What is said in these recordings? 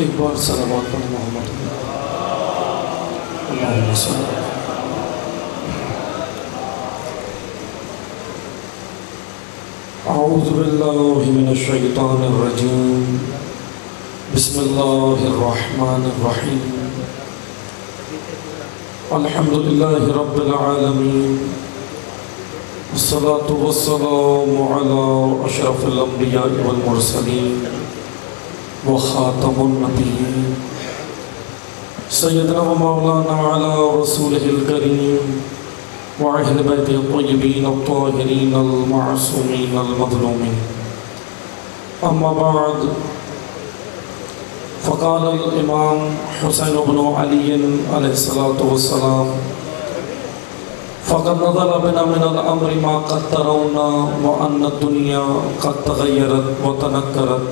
ایک بار صلوات پڑھ محمد اللہم صلی اللہ. اعوذ باللہ من الشیطان الرجیم. بسم اللہ الرحمن الرحیم. الحمدللہ رب العالمین. والصلاة والسلام على اشرف الانبیاء والمرسلین وخاتم النبیین سیدنا و مولانا علی رسولہ الکریم وأهل بيته الطيبين الطاهرين المعصومين المظلومين. أما بعد، فقال الإمام حسين بن علي عليه الصلاة والسلام: فقد نظر بنا من الأمر ما قد ترون وأن الدنيا قد تغيرت وتنكرت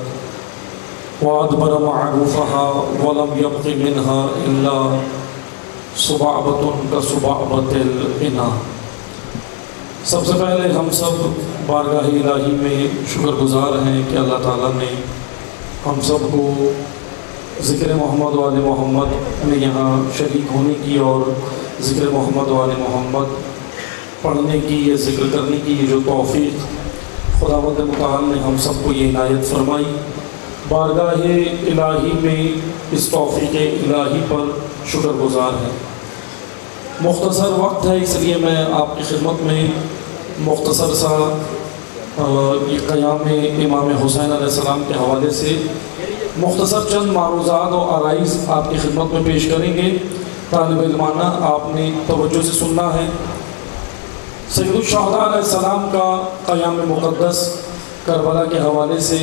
وأدبر معروفها ولم يبق منها إلا صبعبۃ کصبعبۃ الإناء. سب سے پہلے ہم سب بارگاہ الہی میں شکر گزار ہیں کہ اللہ تعالیٰ نے ہم سب کو ذکر محمد و آل محمد میں یہاں شریک ہونے کی اور ذکر محمد و آل محمد پڑھنے کی یا ذکر کرنے کی جو توفیق خداوند متعال نے ہم سب کو یہ عنایت فرمائی. بارگاہ الہی میں اس توفیق الہی پر شکر گزار ہیں. مختصر وقت ہے، اس لیے میں آپ کی خدمت میں مختصر سا یہ قیام امام حسین علیہ السلام کے حوالے سے مختصر چند معروضات و عرائض آپ کی خدمت میں پیش کریں گے. طالب علمانہ آپ نے توجہ سے سننا ہے. سید الشہداء علیہ السلام کا قیام مقدس کربلا کے حوالے سے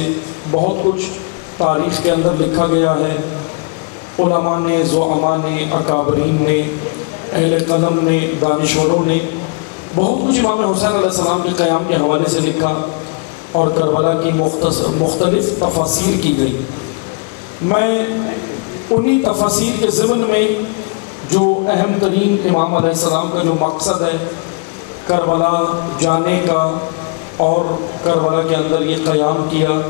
بہت کچھ تاریخ کے اندر لکھا گیا ہے. علماء نے، زعماء نے، اکابرین نے، اہل قلم نے، دانشوروں نے بہت کچھ امام حسین علیہ السلام کے قیام کے حوالے سے لکھا اور کربلا کی مختلف تفاسیر کی گئی. میں انہی تفاسیر کے ضمن میں جو اہم ترین امام علیہ السلام کا جو مقصد ہے کربلا جانے کا اور کربلا کے اندر یہ قیام کیا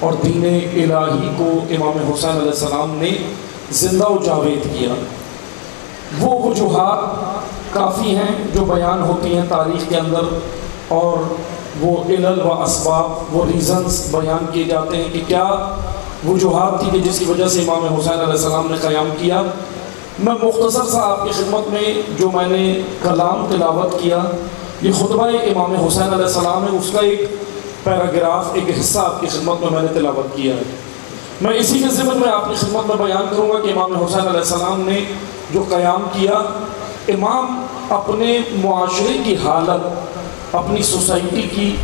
اور دین الہی کو امام حسین علیہ السلام نے زندہ و جاوید کیا، وہ وجوہات کافی ہیں جو بیان ہوتی ہیں تاریخ کے اندر اور وہ علل و اسباب، وہ ریزنز بیان کیے جاتے ہیں کہ کیا وجوہات تھی کہ جس کی وجہ سے امام حسین علیہ السلام نے قیام کیا. میں مختصر سا آپ کی خدمت میں جو میں نے کلام تلاوت کیا یہ خطبہ امام حسین علیہ السلام ہے، اس کا ایک پیراگراف، ایک حصہ آپ کی خدمت میں نے تلاوت کیا ہے. میں اسی کے ضمن میں آپ کی خدمت میں بیان کروں گا کہ امام حسین علیہ السلام نے جو قیام کیا، امام اپنے معاشرے کی حالت، اپنی سوسائٹی کی،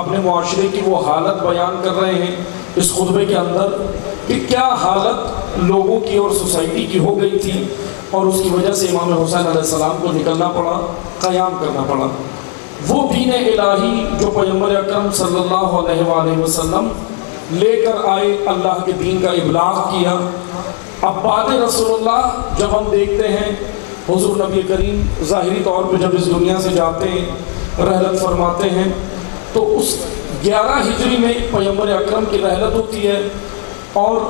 اپنے معاشرے کی وہ حالت بیان کر رہے ہیں اس خطبے کے اندر کہ کیا حالت لوگوں کی اور سوسائٹی کی ہو گئی تھی اور اس کی وجہ سے امام حسین علیہ السلام کو نکلنا پڑا، قیام کرنا پڑا. وہ دین الہی جو پیغمبر اکرم صلی اللہ علیہ وآلہ وسلم لے کر آئے، اللہ کے دین کا ابلاغ کیا. اب بعد رسول اللہ جب ہم دیکھتے ہیں حضور نبی کریم ظاہری طور پہ جب اس دنیا سے جاتے ہیں، رحلت فرماتے ہیں، تو اس 11 ہجری میں پیغمبر اکرم کی رحلت ہوتی ہے اور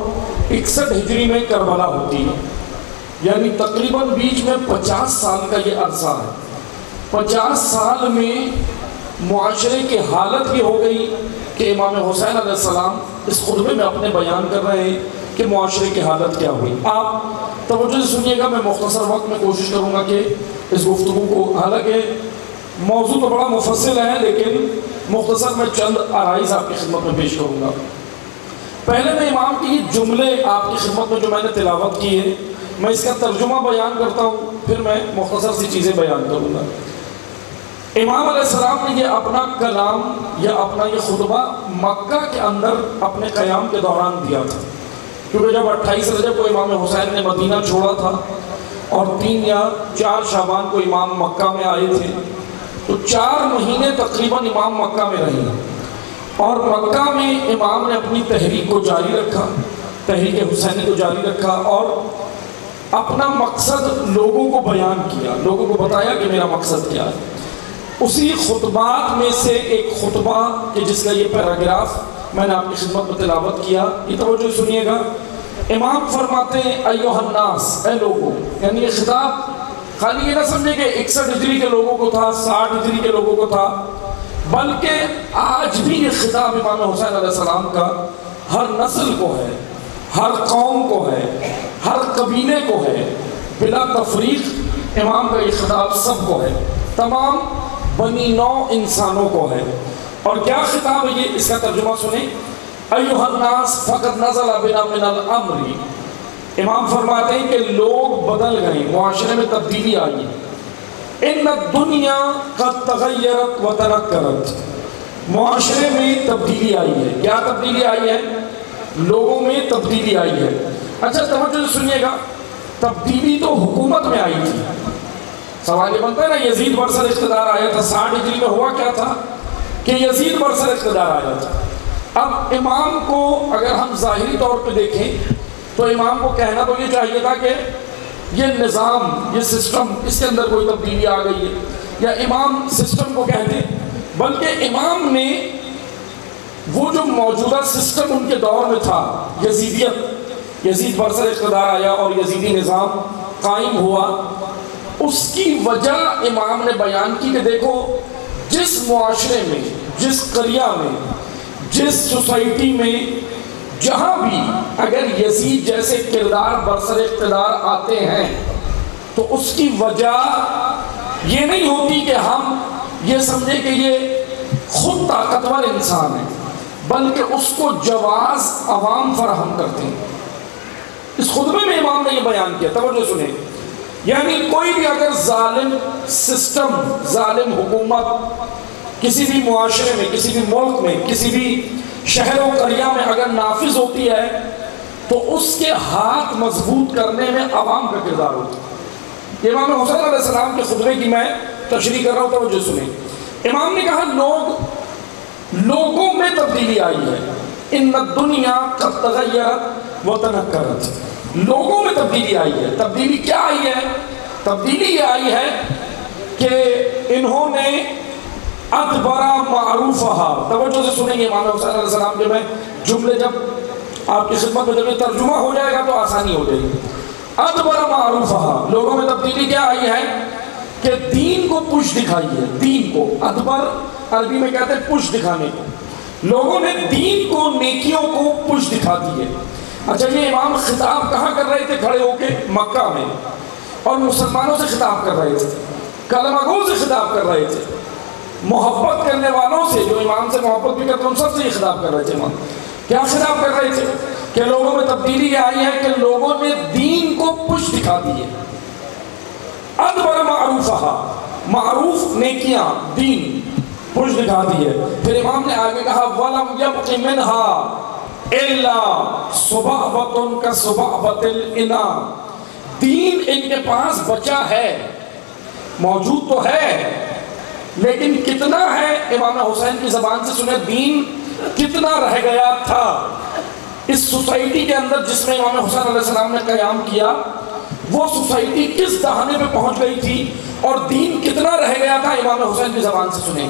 61 ہجری میں کربلا ہوتی ہے. یعنی تقریباً بیچ میں 50 سال کا یہ عرصہ ہے. 50 سال میں معاشرے کی حالت یہ ہو گئی کہ امام حسین علیہ السلام اس خطبے میں اپنے بیان کر رہے ہیں کہ معاشرے کی حالت کیا ہوئی. آپ توجہ سے سنیے گا. میں مختصر وقت میں کوشش کروں گا کہ اس گفتگو کو، حالانکہ موضوع تو بڑا مفصل ہے لیکن مختصر میں چند عرائض آپ کی خدمت میں پیش کروں گا. پہلے میں امام کی یہ جملے آپ کی خدمت میں جو میں نے تلاوت کی ہے میں اس کا ترجمہ بیان کرتا ہوں، پھر میں مختصر سی چیزیں بیان کروں گا. امام علیہ السلام نے یہ اپنا کلام یا اپنا یہ خطبہ مکہ کے اندر اپنے قیام کے دوران دیا تھا، کیونکہ جب 28 رجب کو امام حسین نے مدینہ چھوڑا تھا اور 3 یا 4 شعبان کو امام مکہ میں آئے تھے، تو 4 مہینے تقریباً امام مکہ میں رہے اور مکہ میں امام نے اپنی تحریک کو جاری رکھا، تحریک حسینی کو جاری رکھا اور اپنا مقصد لوگوں کو بیان کیا، لوگوں کو بتایا کہ میرا مقصد کیا ہے. اسی خطبات میں سے ایک خطبہ کہ جس کا یہ پیراگراف میں نے آپ کی خدمت میں تلاوت کیا، یہ توجہ سنیے گا. امام فرماتے ہیں ایھا الناس، اے لوگوں، یعنی یہ خطاب خالی یہ نہ سمجھے کہ 61 ہجری کے لوگوں کو تھا، 60 ہجری کے لوگوں کو تھا، بلکہ آج بھی یہ خطاب امام حسین علیہ السلام کا ہر نسل کو ہے، ہر قوم کو ہے، ہر قبیلے کو ہے، بلا تفریق امام کا یہ خطاب سب کو ہے، تمام بنی نوع انسانوں کو ہے۔ اور کیا خطاب ہے یہ؟ اس کا ترجمہ سنیں۔ ایھا الناس فقد نزل بنا من الامر، امام فرماتے ہیں کہ لوگ بدل گئے، معاشرے میں تبدیلی آئی ہے۔ ان الدنیا قد تغیرت و تنکرت، معاشرے میں تبدیلی آئی ہے۔ کیا تبدیلی آئی ہے؟ لوگوں میں تبدیلی آئی ہے۔ اچھا توجہ سے سنیے گا، تبدیلی تو حکومت میں آئی تھی۔ سوال یہ بنتا ہے نا، یزید برسر اقتدار آیا تھا، 60 ہجری میں ہوا کیا تھا کہ یزید برسر اقتدار آیا تھا۔ اب امام کو اگر ہم ظاہری طور پہ دیکھیں تو امام کو کہنا تو یہ چاہیے تھا کہ یہ نظام، یہ سسٹم، اس کے اندر کوئی تبدیلی آ گئی ہے، یا امام سسٹم کو کہتے، بلکہ امام نے وہ جو موجودہ سسٹم ان کے دور میں تھا، یزیدیت، یزید برسر اقتدار آیا اور یزیدی نظام قائم ہوا، اس کی وجہ امام نے بیان کی کہ دیکھو جس معاشرے میں، جس قریہ میں، جس سوسائٹی میں، جہاں بھی اگر یزید جیسے کردار برسر اقتدار آتے ہیں تو اس کی وجہ یہ نہیں ہوتی کہ ہم یہ سمجھیں کہ یہ خود طاقتور انسان ہے، بلکہ اس کو جواز عوام فراہم کرتے ہیں۔ اس خطبے میں امام نے یہ بیان کیا، توجہ سنیں، یعنی کوئی بھی اگر ظالم سسٹم، ظالم حکومت کسی بھی معاشرے میں، کسی بھی ملک میں، کسی بھی شہر و قریہ میں اگر نافذ ہوتی ہے تو اس کے ہاتھ مضبوط کرنے میں عوام کا کردار ہوتا ہے۔ امام حسین علیہ السلام کے خطبے کی میں تشریح کر رہا ہوں، توجہ سنیں۔ امام نے کہا لوگوں میں تبدیلی آئی ہے، ان الدنیا قد تغیرت و تنکرت، لوگوں میں تبدیلی آئی ہے۔ تبدیلی کیا آئی ہے؟ تبدیلی یہ آئی ہے کہ انہوں نے ادبرا معروفہا، توجہ سے سنیں گے امام حسین علیہ السلام کے میں جملے جب آپ کی خدمت میں جب یہ ترجمہ ہو جائے گا تو آسانی ہو جائے گی۔ ادبرا معروفہا، لوگوں میں تبدیلی کیا آئی ہے کہ دین کو پش دکھائی ہے، دین کو، ادبر عربی میں کہتے ہیں پش دکھانے کو، لوگوں نے دین کو، نیکیوں کو پش دکھا دی ہے۔ اچھا یہ امام خطاب کہاں کر رہے تھے؟ کھڑے ہو کے مکہ میں، اور مسلمانوں سے خطاب کر رہے تھے، کلمہ گو سے خطاب کر رہے تھے، محبت کرنے والوں سے، جو امام سے محبت بھی کرتے ہیں ان سب سے یہ خطاب کر رہے تھے۔ امام کیا خطاب کر رہے تھے کہ لوگوں میں تبدیلی یہ آئی ہے کہ لوگوں نے دین کو پش دکھا دی ہے۔ ادبر معروفہا، معروف نیکیاں، دین پش دکھا دی ہے۔ پھر امام نے آگے کہا وَلَمْ يَبْقِ مِنْهَا إِلَّا صُبَعْبَةٌ كَصُبَعْبَةِ الْإِنَا، دین ان کے پاس بچا ہے، موجود تو ہے لیکن کتنا ہے؟ امام حسین کی زبان سے سنیں، دین کتنا رہ گیا تھا اس سوسائٹی کے اندر جس میں امام حسین علیہ السلام نے قیام کیا، وہ سوسائٹی کس دہانے پہ پہنچ گئی تھی اور دین کتنا رہ گیا تھا؟ امام حسین کی زبان سے سنیں۔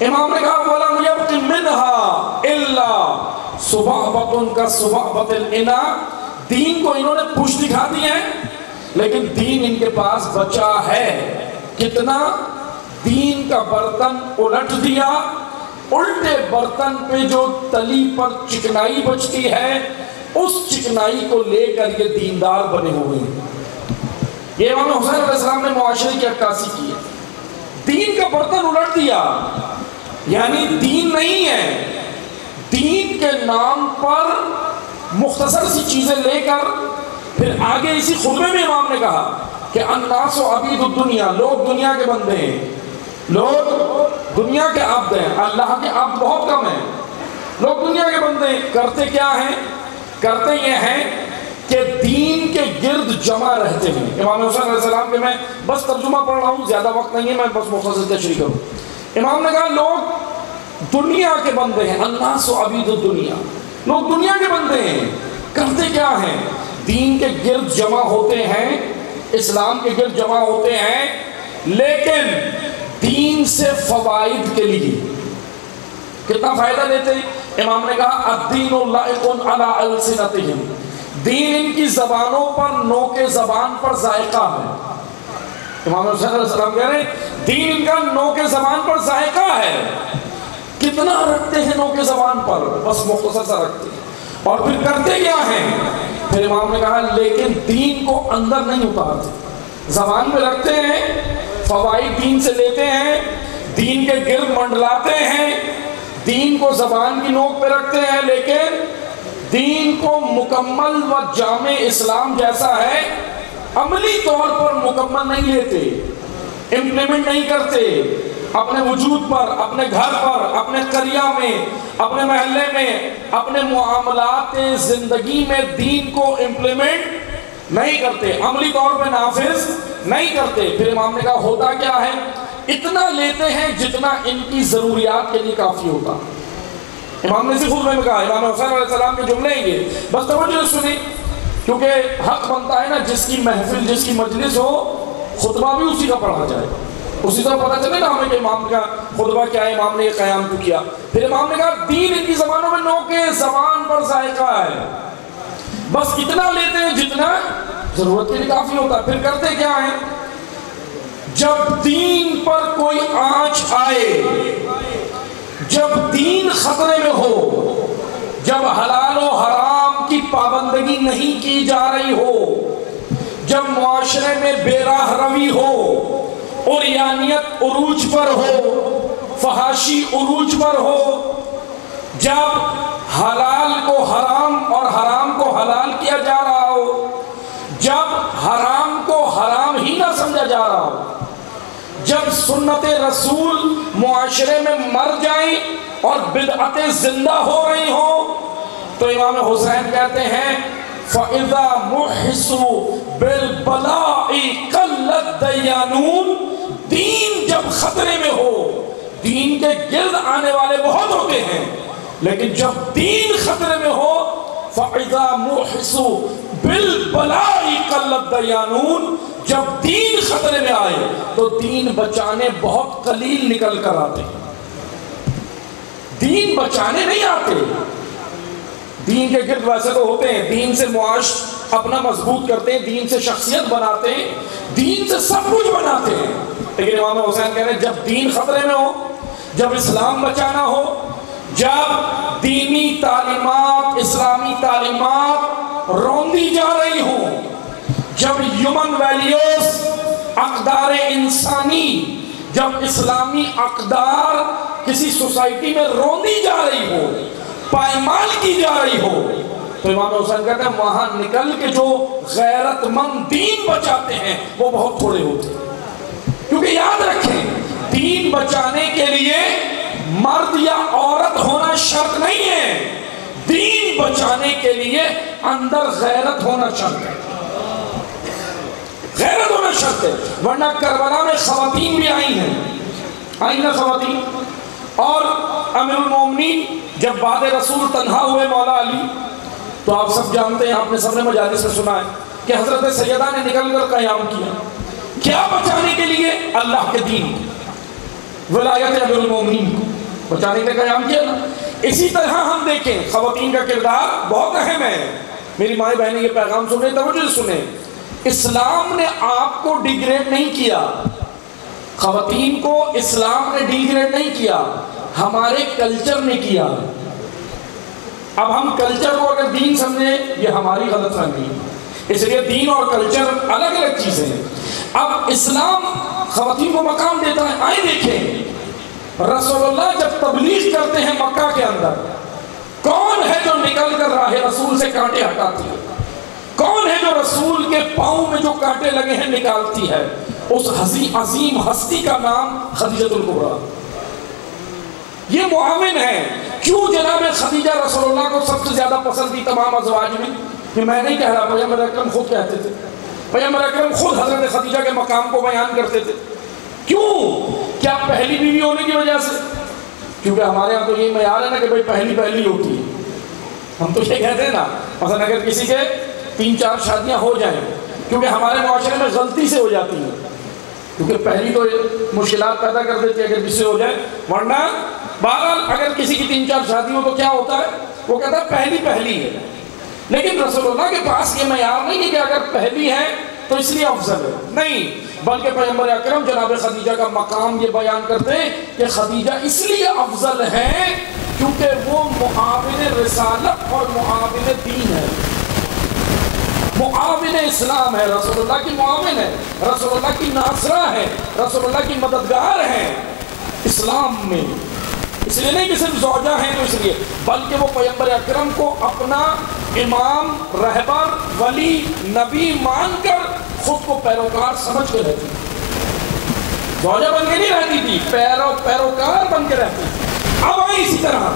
امام نے کہا وَلَمْ يَبْقِ مِنْهَا إِلَّا صُبَعْبَةٌ كَصُبَعْبَةِ الْإِنَا، دین کو انہوں نے پش دکھا دی ہے لیکن دین ان کے پاس بچا ہے۔ کتنا؟ دین کا برتن الٹ دیا، الٹے برتن پہ جو تلی پر چکنائی بچتی ہے اس چکنائی کو لے کر یہ دیندار بنے ہوئے ہیں۔ یہ امام حسین علیہ السلام نے معاشرے کی عکاسی کی ہے، دین کا برتن الٹ دیا، یعنی دین نہیں ہے، دین کے نام پر مختصر سی چیزیں لے کر پھر آگے اسی خطبے میں امام نے کہا کہ الناس عبید الدنیا، لوگ دنیا کے بندے ہیں، لوگ دنیا کے عبد ہیں، اللہ کے عبد بہت کم ہیں، لوگ دنیا کے بندے ہیں۔ کرتے کیا ہیں؟ کرتے یہ ہیں کہ دین کے گرد جمع رہتے ہیں۔ امام حسین علیہ السلام کے میں بس ترجمہ پڑھ رہا ہوں، زیادہ وقت نہیں ہے، میں بس مختصر تشریح کروں۔ امام نے کہا لوگ دنیا کے بندے ہیں، الناس عبید الدنیا، لوگ دنیا کے بندے ہیں۔ کرتے کیا ہیں؟ دین کے گرد جمع ہوتے ہیں، اسلام کے گرد جمع ہوتے ہیں، لیکن دین سے فوائد کے لیے کتنا فائدہ دیتے ہیں؟ امام نے کہا الدین لائق علی السنتہم، دین ان کی زبانوں پر نوک زبان پر ذائقہ ہے. امام حسین علیہ السلام کہہ رہے ہیں دین ان کا نوک زبان پر ذائقہ ہے. کتنا رکھتے ہیں نوک زبان پر؟ بس مختصر سا رکھتے ہیں. اور پھر کرتے کیا ہیں؟ پھر امام نے کہا لیکن دین کو اندر نہیں اتارتے. زبان میں رکھتے ہیں، فوائد دین سے لیتے ہیں، دین کے گرد منڈلاتے ہیں، دین کو زبان کی نوک پہ رکھتے ہیں، لیکن دین کو مکمل و جامع اسلام جیسا ہے عملی طور پر مکمل نہیں لیتے، امپلیمنٹ نہیں کرتے. اپنے وجود پر، اپنے گھر پر، اپنے قریہ میں، اپنے محلے میں، اپنے معاملات زندگی میں دین کو امپلیمنٹ نہیں کرتے، عملی طور پہ نافذ نہیں کرتے. پھر امام نے کہا ہوتا کیا ہے؟ اتنا لیتے ہیں جتنا ان کی ضروریات کے لیے کافی ہوتا. امام نے خود میں کہا، امام حسین علیہ السلام کے جملے ہیں یہ، بس توجہ سنیں، کیونکہ حق بنتا ہے نا جس کی محفل، جس کی مجلس ہو، خطبہ بھی اسی کا پڑھا جائے، اسی طرح پتہ چلے نا ہمیں کہ امام کا خطبہ کیا ہے، امام نے یہ قیام کیوں کیا. پھر امام نے کہا دین ان کی زبانوں میں نوک زبان پر ذائقہ ہے، بس اتنا لیتے ہیں جتنا ضرورت کے لیے کافی ہوتا ہے. پھر کرتے کیا ہیں؟ جب دین پر کوئی آنچ آئے، جب دین خطرے میں ہو، جب حلال و حرام کی پابندگی نہیں کی جا رہی ہو، جب معاشرے میں بے راہ روی ہو، عریانیت عروج پر ہو، فحاشی عروج پر ہو، جب حلال کو حرام اور حرام کو حلال کیا جا رہا ہو، جب حرام کو حرام ہی نہ سمجھا جا رہا ہو، جب سنت رسول معاشرے میں مر جائیں اور بدعتیں زندہ ہو رہی ہوں، تو امام حسین کہتے ہیں فَإِذَا مُحِسُوا بِالْبَلَاءِ قَلَّتْ دَيَّانُونَ. دین جب خطرے میں ہو، دین کے گرد آنے والے بہت ہوتے ہیں، لیکن جب دین خطرے میں ہو فَإِذَا مُحِسُوا بِالْبَلَاءِ قَلَّتْ دَيَّانُونَ. جب دین خطرے میں آئے تو دین بچانے بہت قلیل نکل کر آتے ہیں. دین بچانے نہیں آتے. دین کے گرد ویسے تو ہوتے ہیں، دین سے معاش اپنا مضبوط کرتے ہیں، دین سے شخصیت بناتے ہیں، دین سے سب کچھ بناتے ہیں. لیکن امام حسین کہہ رہے ہیں جب دین خطرے میں ہو، جب اسلام بچانا ہو، جب دینی تعلیمات، اسلامی تعلیمات روندی جا رہی ہوں، جب ہیومن ویلیوز، اقدار انسانی، جب اسلامی اقدار کسی سوسائٹی میں روندی جا رہی ہو، پائمال کی جا رہی ہو، تو امام حسین کہتے ہیں وہاں نکل کے جو غیرت مند دین بچاتے ہیں وہ بہت تھوڑے ہوتے ہیں. کیونکہ یاد رکھیں دین بچانے کے لیے مرد یا عورت ہونا شرط نہیں ہے، دین بچانے کے لیے اندر غیرت ہونا شرط ہے. غیرت ہونا شرط ہے، ورنہ کربلا میں خواتین بھی آئی ہیں، آئی نا خواتین. اور امیر المومنین جب بعد رسول تنہا ہوئے مولا علی، تو آپ سب جانتے ہیں، آپ نے سب نے مجالس میں سنا ہے کہ حضرت سیدہ نے نکل کر قیام کیا. کیا بچانے کے لیے؟ اللہ کے دین، ولایت امیر المومنین کو بچانے کے لیے قیام کیا نا. اسی طرح ہم دیکھیں خواتین کا کردار بہت اہم ہے. میری مائیں بہنیں یہ پیغام سنیں، توجہ سے سنیں. اسلام نے آپ کو ڈیگریڈ نہیں کیا، خواتین کو اسلام نے ڈیگریڈ نہیں کیا، ہمارے کلچر نے کیا. اب ہم کلچر کو اگر دین سمجھیں یہ ہماری غلط فہمی ہے، اس لیے دین اور کلچر الگ الگ چیزیں ہیں. اب اسلام خواتین کو مقام دیتا ہے. آئیں دیکھیں رسول اللہ جب تبلیغ کرتے ہیں مکہ کے اندر، کون ہے جو نکل کر راہ رسول سے کانٹے ہٹاتی ہے؟ کون ہے جو رسول کے پاؤں میں جو کانٹے لگے ہیں نکالتی ہے؟ اس عظیم ہستی کا نام خدیجہ الکبریٰ. یہ معاون ہے. کیوں جناب خدیجہ رسول اللہ کو سب سے زیادہ پسند تھی تمام ازواج میں؟ یہ میں نہیں کہہ رہا، پیغمبر اکرم خود کہتے تھے. پیغمبر اکرم خود حضرت خدیجہ کے مقام کو بیان کرتے تھے. کیوں؟ کیا پہلی بیوی ہونے کی وجہ سے؟ کیونکہ ہمارے ہاں تو یہ معیار ہے نا کہ بھائی پہلی ہوتی ہے. ہم تو یہ کہتے ہیں نا، مثلا اگر کسی کے 3-4 شادیاں ہو جائیں، کیونکہ ہمارے معاشرے میں غلطی سے ہو جاتی ہیں، کیونکہ پہلی تو مشکلات پیدا کر دیتی ہے اگر کسی سے ہو جائے. ورنہ بہرحال اگر کسی کی 3-4 شادی ہو تو کیا ہوتا ہے؟ وہ کہتا ہے پہلی ہے. لیکن رسول اللہ کے پاس یہ معیار نہیں ہے کہ اگر پہلی ہے تو اس لیے افضل ہے، نہیں، بلکہ پیغمبر اکرم جناب خدیجہ کا مقام یہ بیان کرتے ہیں کہ خدیجہ اس لیے افضل ہے کیونکہ وہ معاون رسالت اور معاون دین ہے، معاون اسلام ہے، رسول اللہ کی معاون ہے، رسول اللہ کی ناصرہ ہے، رسول اللہ کی مددگار ہے اسلام میں، اس لیے نہیں کہ صرف زوجہ ہیں تو اس لیے، بلکہ وہ پیغمبر اکرم کو اپنا امام، رہبر، ولی، نبی مان کر خود کو پیروکار سمجھ کے رہتی تھی، زوجہ بن کے نہیں رہتی تھی، پیروکار بن کے رہتی تھی۔ اب آئیں اسی طرح،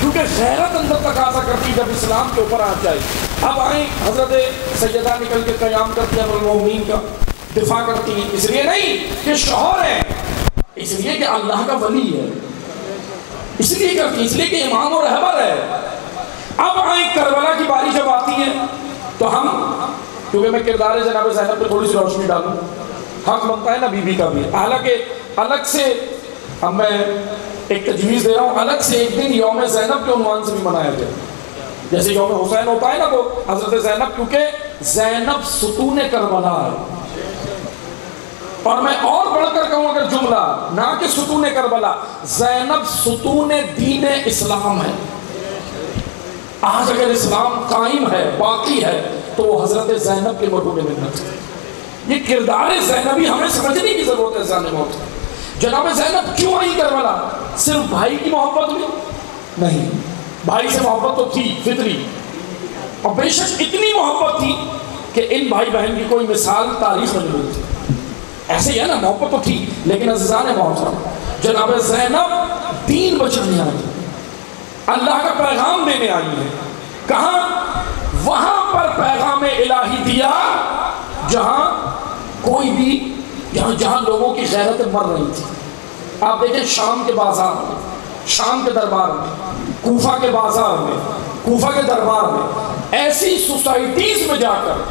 کیونکہ غیرت اندر تقاضا کرتی جب اسلام کے اوپر آ جائے۔ اب آئیں حضرت سیدہ نکل کے قیام کرتی ہیں، المومنین کا دفاع کرتی ہیں، اس لیے نہیں کہ شوہر ہے، اس لیے کہ اللہ کا ولی ہے، اس لیے کرتی ہیں، اس لیے کہ امام اور رہبر ہے۔ اب آئیں کربلا کی باری جب آتی ہے تو ہم، کیونکہ میں کردار جناب زینب پہ تھوڑی سی روشنی ڈالوں، حق بنتا ہے نا بی بی کا بھی، حالانکہ الگ سے اب میں ایک تجویز دے رہا ہوں، الگ سے ایک دن یوم زینب کے عنوان سے بھی منایا جائے، جیسے یوم حسین ہوتا ہے نا، تو حضرت زینب، کیونکہ زینب ستون کربلا ہے، اور میں اور بڑھ کر کہوں اگر جملہ، نہ کہ ستون کربلا، زینب ستون دین اسلام ہے۔ آج اگر اسلام قائم ہے، باقی ہے، تو وہ حضرت زینب کے مرہون منت ہے۔ یہ کردار زینبی ہمیں سمجھنے کی ضرورت ہے۔ زان موت جناب زینب کیوں آئی کربلا؟ صرف بھائی کی محبت میں نہیں، بھائی سے محبت تو تھی فطری، اور بے شک اتنی محبت تھی کہ ان بھائی بہن کی کوئی مثال تاریخ میں نہیں ملتی، ایسے ہی ہے نا، محبت تو تھی، لیکن عزیزان محترم جناب زینب دین بچانے آئی، اللہ کا پیغام دینے آئی ہے۔ کہاں؟ وہاں پر پیغام الہی دیا جہاں کوئی بھی، جہاں لوگوں کی غیرت مر رہی تھی۔ آپ دیکھیں شام کے بازار میں، شام کے دربار میں، کوفہ کے بازار میں، کوفہ کے دربار میں، ایسی سوسائٹیز میں جا کر،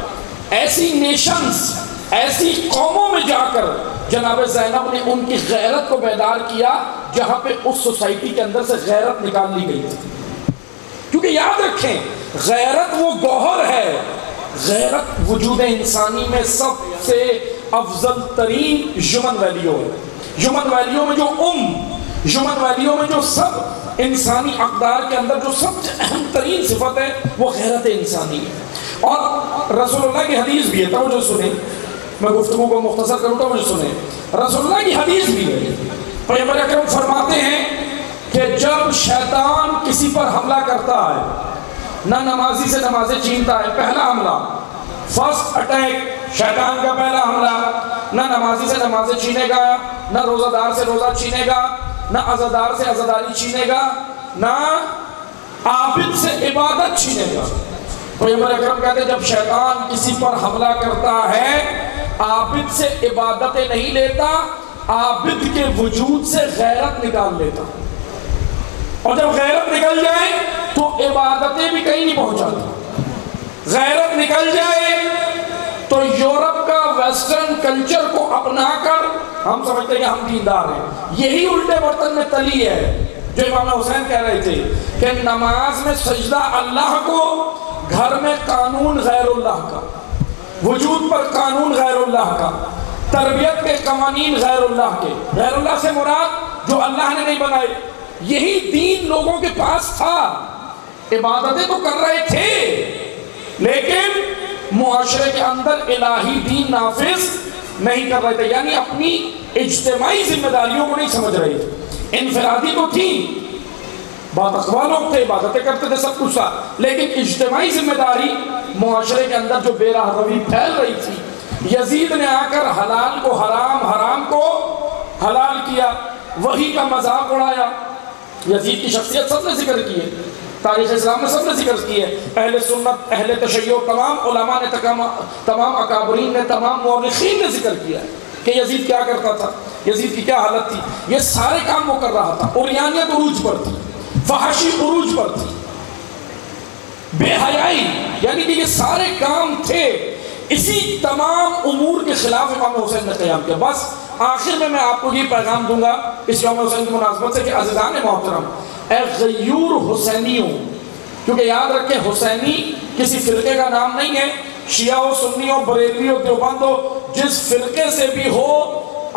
ایسی نیشنز، ایسی قوموں میں جا کر جناب زینب نے ان کی غیرت کو بیدار کیا جہاں پہ اس سوسائٹی کے اندر سے غیرت نکال لی گئی تھی۔ کیونکہ یاد رکھیں غیرت وہ گوہر ہے، غیرت وجود انسانی میں سب سے افضل ترین ہیومن ویلیو ہے۔ ہیومن ویلیو میں جو ہیومن ویلیو میں جو سب انسانی اقدار کے اندر جو سب سے اہم ترین صفت ہے وہ غیرت انسانی ہے۔ اور رسول اللہ کی حدیث بھی ہے، توجہ سنیں، میں گفتگو کو مختصر کروں تو مجھے سنیں، رسول اللہ کی حدیث بھی ہے، پیغمبر اکرم فرماتے ہیں کہ جب شیطان کسی پر حملہ کرتا ہے، نہ نمازی سے نمازیں چھینتا ہے، پہلا حملہ، فرسٹ اٹیک، شیطان کا پہلا حملہ، نہ نمازی سے نمازیں چھینے گا، نہ روزہ دار سے روزہ چھینے گا، نہ عزادار سے عزاداری چھینے گا، نہ عابد سے عبادت چھینے گا۔ پیغمبر اکرم کہتے ہیں جب شیطان کسی پر حملہ کرتا ہے، عابد سے عبادتیں نہیں لیتا، عابد کے وجود سے غیرت نکال لیتا، اور جب غیرت نکل جائے تو عبادتیں بھی کہیں نہیں پہنچاتی۔ غیرت نکل جائے تو یورپ کا ویسٹرن کلچر کو اپنا کر ہم سمجھتے ہیں کہ ہم دیندار ہیں، یہی الٹے برتن میں تلی ہے جو امام حسین کہہ رہے تھے کہ نماز میں سجدہ اللہ کو، گھر میں قانون غیر اللہ کا، وجود پر قانون غیر اللہ کا، تربیت کے قوانین غیر اللہ کے، غیر اللہ سے مراد جو اللہ نے نہیں بنائے۔ یہی دین لوگوں کے پاس تھا، عبادتیں تو کر رہے تھے لیکن معاشرے کے اندر الہی دین نافذ نہیں کر رہے تھے، یعنی اپنی اجتماعی ذمہ داریوں کو نہیں سمجھ رہے تھے۔ انفرادی تو تھی، بات اقوا لوگ تھے، عبادتیں کرتے تھے، سب کچھ تھا، لیکن اجتماعی ذمہ داری معاشرے کے اندر جو بے راہ روی پھیل رہی تھی، یزید نے آ کر حلال کو حرام، حرام کو حلال کیا، وہی کا مذاق اڑایا۔ یزید کی شخصیت سب نے ذکر کی ہے، تاریخ اسلام میں سب نے ذکر کی ہے، اہل سنت، اہل تشیع، تمام علماء نے، تمام اکابرین نے، تمام مورخین نے ذکر کیا ہے کہ یزید کیا کرتا تھا، یزید کی کیا حالت تھی۔ یہ سارے کام وہ کر رہا تھا، عریانیت عروج پر تھی، فحاشی عروج پر تھی، بے حیائی، یعنی کہ یہ سارے کام تھے۔ اسی تمام امور کے خلاف امام حسین نے قیام کیا۔ بس آخر میں آپ کو یہ پیغام دوں گا اس یوم حسین کی مناسبت سے کہ عزیزان محترم، اے غیور حسینیوں، کیونکہ یاد رکھیں حسینی کسی فرقے کا نام نہیں ہے، شیعہ ہو، سنی ہو، بریلوی ہو، دیوبند ہو، جس فرقے سے بھی ہو،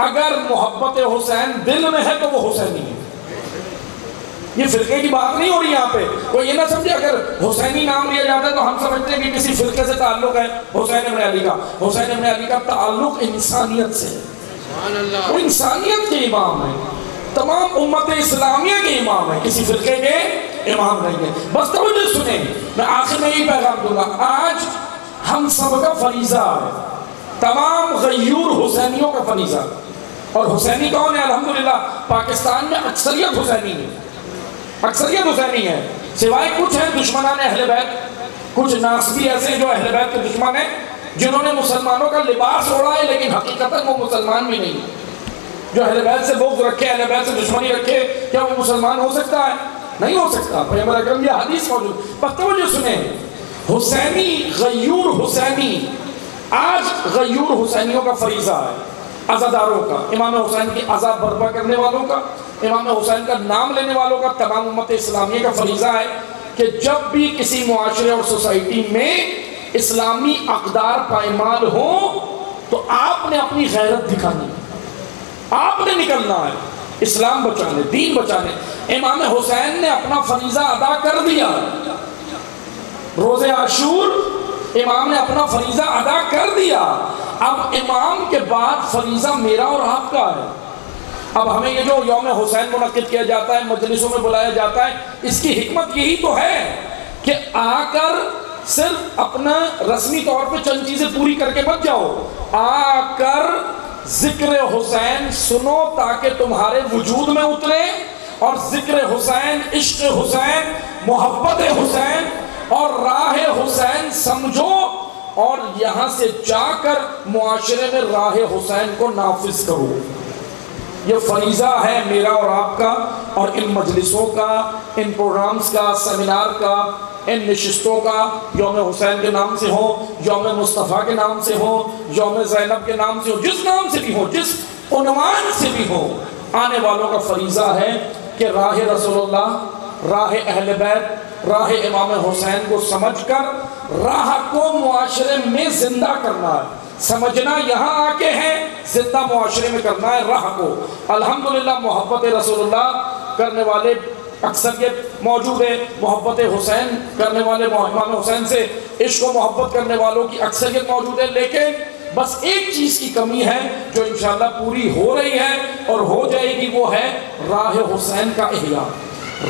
اگر محبت حسین دل میں ہے تو وہ حسینی ہے۔ یہ فرقے کی بات نہیں ہو رہی یہاں پہ، کوئی یہ نہ سمجھے اگر حسینی نام لیا جاتا ہے تو ہم سمجھتے ہیں کہ کسی فرقے سے تعلق ہے حسین ابن علی کا۔ حسین ابن علی کا تعلق انسانیت سے ہے، وہ انسانیت کے امام ہیں، تمام امت اسلامیہ کے امام ہیں، کسی فرقے کے امام نہیں ہیں۔ بس توجہ سنیں، میں آخر میں یہ پیغام دوں گا، آج ہم سب کا فریضہ ہے، تمام غیور حسینیوں کا فریضہ، اور حسینی کون ہے؟ الحمدللہ پاکستان میں اکثریت حسینی ہے، اکثریت حسینی ہے، سوائے کچھ ہیں دشمنان اہل بیت، کچھ ناصبی ایسے ہیں جو اہل بیت کے دشمن ہیں، جنہوں نے مسلمانوں کا لباس اوڑھا ہے لیکن حقیقتاً وہ مسلمان بھی نہیں، جو اہل بیت سے بغض رکھے، اہل بیت سے دشمنی رکھے، کیا وہ مسلمان ہو سکتا ہے؟ نہیں ہو سکتا۔ پیغمبر اکرم یہ حدیث موجود، بس توجہ سنیں، حسینی، غیور حسینی، آج غیور حسینیوں کا فریضہ ہے، عزاداروں کا، امام حسین کی عزا برپا کرنے والوں کا، امام حسین کا نام لینے والوں کا، تمام امت اسلامیہ کا فریضہ ہے کہ جب بھی کسی معاشرے اور سوسائٹی میں اسلامی اقدار پائمال ہوں تو آپ نے اپنی غیرت دکھانی، آپ نے نکلنا ہے اسلام بچانے، دین بچانے۔ امام حسین نے اپنا فریضہ ادا کر دیا، روزے عاشور امام نے اپنا فریضہ ادا کر دیا، اب امام کے بعد فریضہ میرا اور آپ کا ہے۔ اب ہمیں یہ جو یوم حسین منعقد کیا جاتا ہے، مجلسوں میں بلایا جاتا ہے، اس کی حکمت یہی تو ہے کہ آ کر صرف اپنا رسمی طور پہ چند چیزیں پوری کر کے مت جاؤ، آ کر ذکر حسین سنو تاکہ تمہارے وجود میں اترے، اور ذکر حسین، عشق حسین، محبت حسین اور راہ حسین سمجھو، اور یہاں سے جا کر معاشرے میں راہ حسین کو نافذ کرو۔ یہ فریضہ ہے میرا اور آپ کا، اور ان مجلسوں کا، ان پروگرامز کا، سیمینار کا، ان نشستوں کا، یوم حسین کے نام سے ہو، یوم مصطفیٰ کے نام سے ہو، یوم زینب کے نام سے ہو، جس نام سے بھی ہو، جس عنوان سے بھی ہو، آنے والوں کا فریضہ ہے کہ راہ رسول اللہ، راہ اہل بیت، راہ امام حسین کو سمجھ کر راہ کو معاشرے میں زندہ کرنا ہے۔ سمجھنا یہاں آ کے ہے، زندہ معاشرے میں کرنا ہے راہ کو۔ الحمدللہ محبت رسول اللہ کرنے والے اکثریت موجود ہے، محبت حسین کرنے والے، امام حسین سے عشق و محبت کرنے والوں کی اکثریت موجود ہے، لیکن بس ایک چیز کی کمی ہے جو انشاءاللہ پوری ہو رہی ہے اور ہو جائے گی، وہ ہے راہ حسین کا احیاء،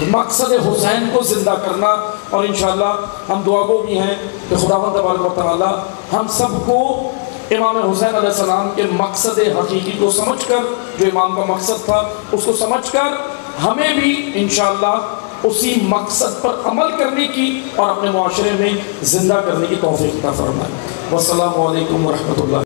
مقصد حسین کو زندہ کرنا۔ اور انشاءاللہ ہم دعا گو بھی ہیں کہ خداوند تبارک و تعالی ہم سب کو امام حسین علیہ السلام کے مقصد حقیقی کو سمجھ کر، جو امام کا مقصد تھا اس کو سمجھ کر، ہمیں بھی انشاءاللہ اسی مقصد پر عمل کرنے کی اور اپنے معاشرے میں زندہ کرنے کی توفیق عطا فرمائے۔ والسلام علیکم ورحمۃ اللہ۔